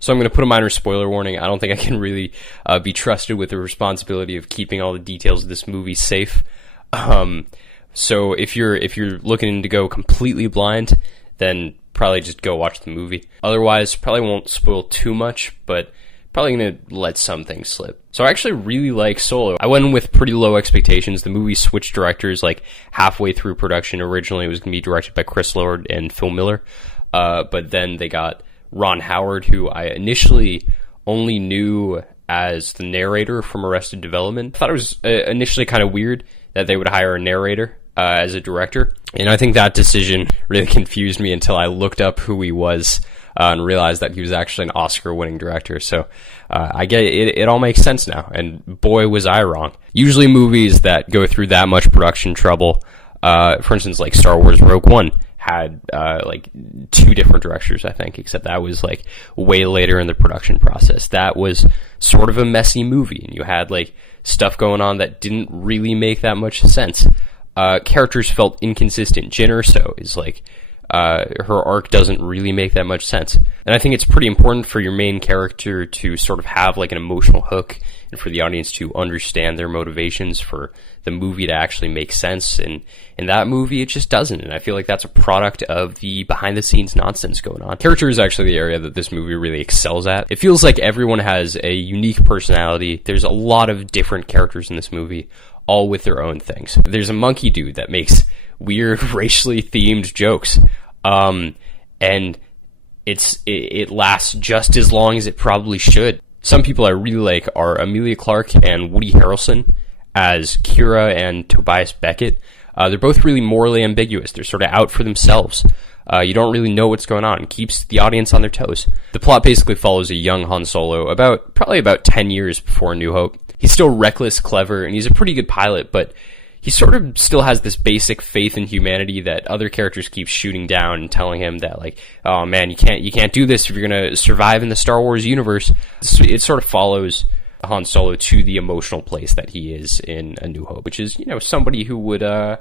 So I'm going to put a minor spoiler warning. I don't think I can really be trusted with the responsibility of keeping all the details of this movie safe. So if you're looking to go completely blind, then probably just go watch the movie. Otherwise, probably won't spoil too much, but probably going to let some things slip. So I actually really like Solo. I went in with pretty low expectations. The movie switched directors like halfway through production. Originally, it was going to be directed by Chris Lord and Phil Miller, but then they got Ron Howard, who I initially only knew as the narrator from Arrested Development. I thought it was initially kind of weird that they would hire a narrator as a director, and I think that decision really confused me until I looked up who he was and realized that he was actually an Oscar-winning director. So I get it. It all makes sense now, and boy, was I wrong. Usually movies that go through that much production trouble, for instance, like Star Wars Rogue One, had like 2 different directors, I think, except that was like way later in the production process. That was sort of a messy movie, and you had like stuff going on that didn't really make that much sense. Characters felt inconsistent. Jyn Erso is like, her arc doesn't really make that much sense. And I think it's pretty important for your main character to sort of have like an emotional hook, and for the audience to understand their motivations, for the movie to actually make sense. And in that movie, it just doesn't. And I feel like that's a product of the behind-the-scenes nonsense going on. Character is actually the area that this movie really excels at. It feels like everyone has a unique personality. There's a lot of different characters in this movie, all with their own things. There's a monkey dude that makes weird racially themed jokes. And it lasts just as long as it probably should. Some people I really like are Emilia Clarke and Woody Harrelson as Kira and Tobias Beckett. They're both really morally ambiguous. They're sort of out for themselves. You don't really know what's going on. It keeps the audience on their toes. The plot basically follows a young Han Solo probably about 10 years before A New Hope. He's still reckless, clever, and he's a pretty good pilot, but he sort of still has this basic faith in humanity that other characters keep shooting down and telling him that, like, oh man, you can't do this if you're going to survive in the Star Wars universe. It sort of follows Han Solo to the emotional place that he is in A New Hope, which is, somebody who would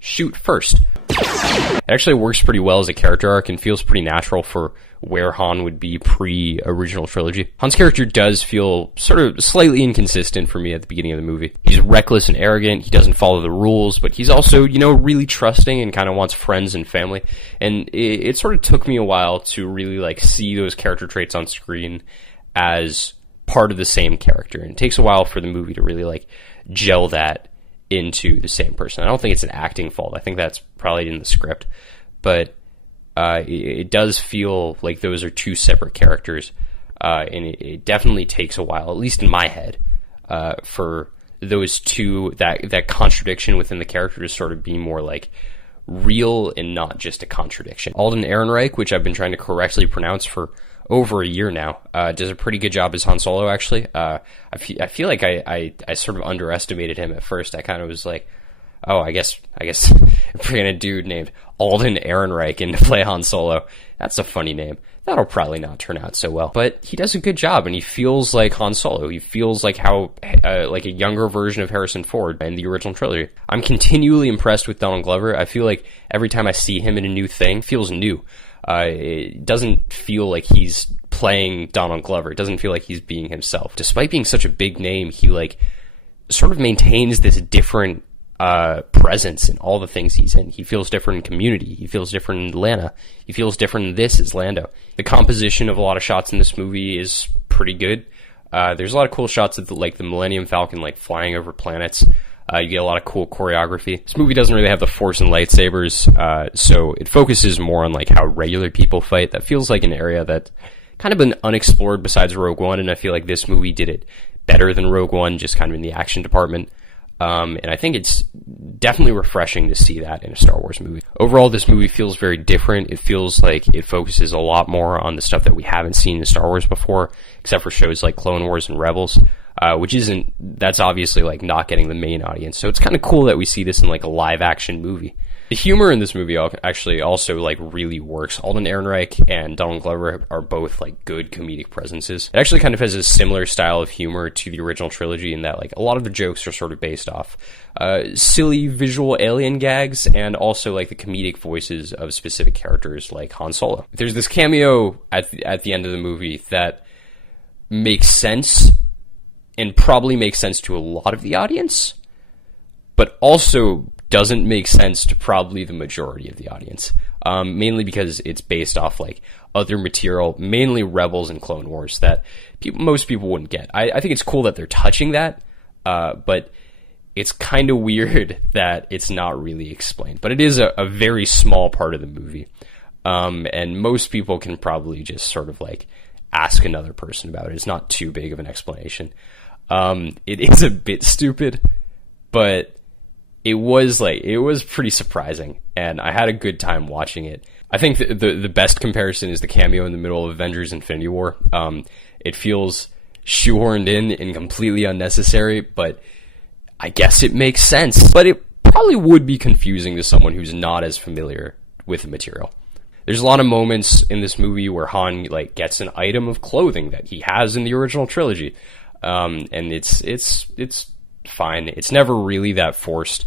shoot first. It actually works pretty well as a character arc and feels pretty natural for where Han would be pre-original trilogy. Han's character does feel sort of slightly inconsistent for me at the beginning of the movie. He's reckless and arrogant, he doesn't follow the rules, but he's also, really trusting and kind of wants friends and family. And it sort of took me a while to really, like, see those character traits on screen as part of the same character. And it takes a while for the movie to really, like, gel that into the same person. I don't think it's an acting fault. I think that's probably in the script. But it does feel like those are 2 separate characters, and it definitely takes a while, at least in my head, for those 2, that contradiction within the character to sort of be more like real and not just a contradiction. Alden Ehrenreich, which I've been trying to correctly pronounce for over a year now, does a pretty good job as Han Solo, actually. I feel like I sort of underestimated him at first. I kind of was like, oh, I guess bringing a dude named Alden Ehrenreich in to play Han Solo, that's a funny name. That'll probably not turn out so well. But he does a good job, and he feels like Han Solo. He feels like how like a younger version of Harrison Ford in the original trilogy. I'm continually impressed with Donald Glover. I feel like every time I see him in a new thing, it feels new. It doesn't feel like he's playing Donald Glover. It doesn't feel like he's being himself. Despite being such a big name, he like sort of maintains this different presence in all the things he's in. He feels different in Community. He feels different in Atlanta. He feels different in this as Lando. The composition of a lot of shots in this movie is pretty good. There's a lot of cool shots of the Millennium Falcon like flying over planets. You get a lot of cool choreography. This movie doesn't really have the Force and lightsabers, so it focuses more on like how regular people fight. That feels like an area that kind of been unexplored besides Rogue One, and I feel like this movie did it better than Rogue One, just kind of in the action department. And I think it's definitely refreshing to see that in a Star Wars movie. Overall, this movie feels very different. It feels like it focuses a lot more on the stuff that we haven't seen in Star Wars before, except for shows like Clone Wars and Rebels, that's obviously like not getting the main audience. So it's kind of cool that we see this in like a live action movie. The humor in this movie actually also like really works. Alden Ehrenreich and Donald Glover are both like good comedic presences. It actually kind of has a similar style of humor to the original trilogy in that like a lot of the jokes are sort of based off silly visual alien gags and also like the comedic voices of specific characters like Han Solo. There's this cameo at the end of the movie that makes sense and probably makes sense to a lot of the audience, but also doesn't make sense to probably the majority of the audience, mainly because it's based off like other material, mainly Rebels and Clone Wars, that most people wouldn't get. I think it's cool that they're touching that, but it's kind of weird that it's not really explained. But it is a very small part of the movie, and most people can probably just sort of like ask another person about it. It's not too big of an explanation. It is a bit stupid, but it was pretty surprising, and I had a good time watching it. I think the best comparison is the cameo in the middle of Avengers Infinity War. It feels shoehorned in and completely unnecessary, but I guess it makes sense. But it probably would be confusing to someone who's not as familiar with the material. There's a lot of moments in this movie where Han like gets an item of clothing that he has in the original trilogy, and it's fine. It's never really that forced.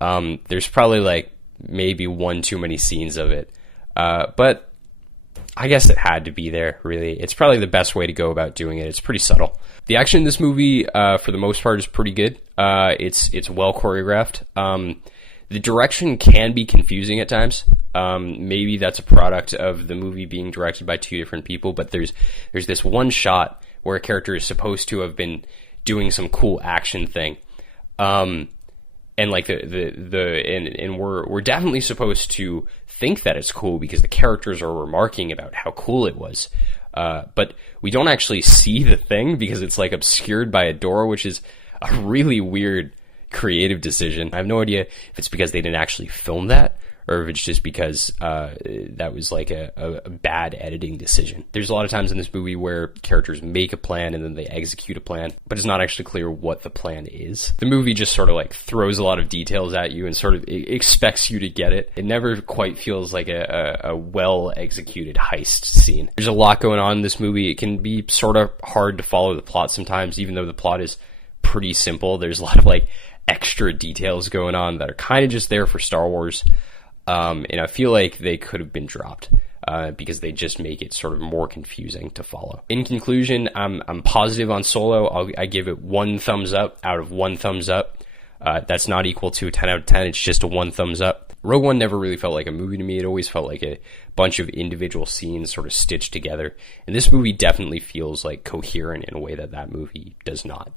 There's probably like maybe one too many scenes of it, but I guess it had to be there, really. It's probably the best way to go about doing it. It's pretty subtle. The action in this movie, for the most part, is pretty good. It's well choreographed. The direction can be confusing at times. Maybe that's a product of the movie being directed by two different people, but there's this one shot where a character is supposed to have been doing some cool action thing. And like we're definitely supposed to think that it's cool because the characters are remarking about how cool it was. But we don't actually see the thing because it's like obscured by a door, which is a really weird creative decision. I have no idea if it's because they didn't actually film that, or if it's just because that was like a bad editing decision. There's a lot of times in this movie where characters make a plan and then they execute a plan, but it's not actually clear what the plan is. The movie just sort of like throws a lot of details at you and sort of expects you to get it. It never quite feels like a well-executed heist scene. There's a lot going on in this movie. It can be sort of hard to follow the plot sometimes, even though the plot is pretty simple. There's a lot of like extra details going on that are kind of just there for Star Wars. And I feel like they could have been dropped because they just make it sort of more confusing to follow. In conclusion, I'm positive on Solo. I give it 1 thumbs up out of 1 thumbs up. That's not equal to a 10 out of 10. It's just a 1 thumbs up. Rogue One never really felt like a movie to me. It always felt like a bunch of individual scenes sort of stitched together. And this movie definitely feels like coherent in a way that movie does not.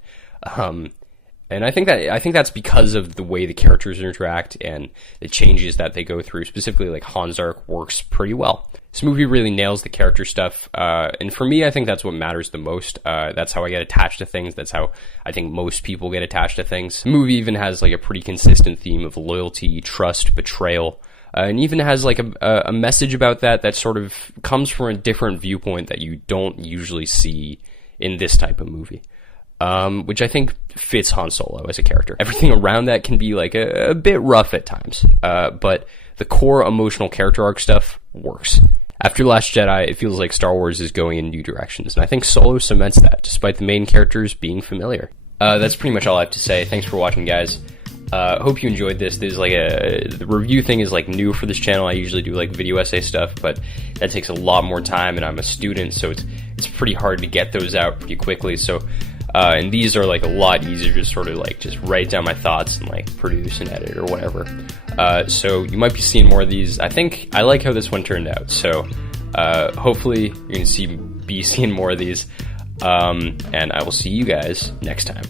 And I think that's because of the way the characters interact and the changes that they go through. Specifically, like Han's arc works pretty well. This movie really nails the character stuff, and for me, I think that's what matters the most. That's how I get attached to things. That's how I think most people get attached to things. The movie even has like a pretty consistent theme of loyalty, trust, betrayal, and even has like a message about that sort of comes from a different viewpoint that you don't usually see in this type of movie. Which I think fits Han Solo as a character. Everything around that can be like a bit rough at times, but the core emotional character arc stuff works. After Last Jedi, it feels like Star Wars is going in new directions, and I think Solo cements that, despite the main characters being familiar. That's pretty much all I have to say. Thanks for watching, guys. Hope you enjoyed this. There's like the review thing is like new for this channel. I usually do like video essay stuff, but that takes a lot more time, and I'm a student, so it's pretty hard to get those out pretty quickly. So. And these are like a lot easier to sort of like just write down my thoughts and like produce and edit or whatever. So you might be seeing more of these. I think I like how this one turned out. So hopefully you're gonna be seeing more of these. And I will see you guys next time.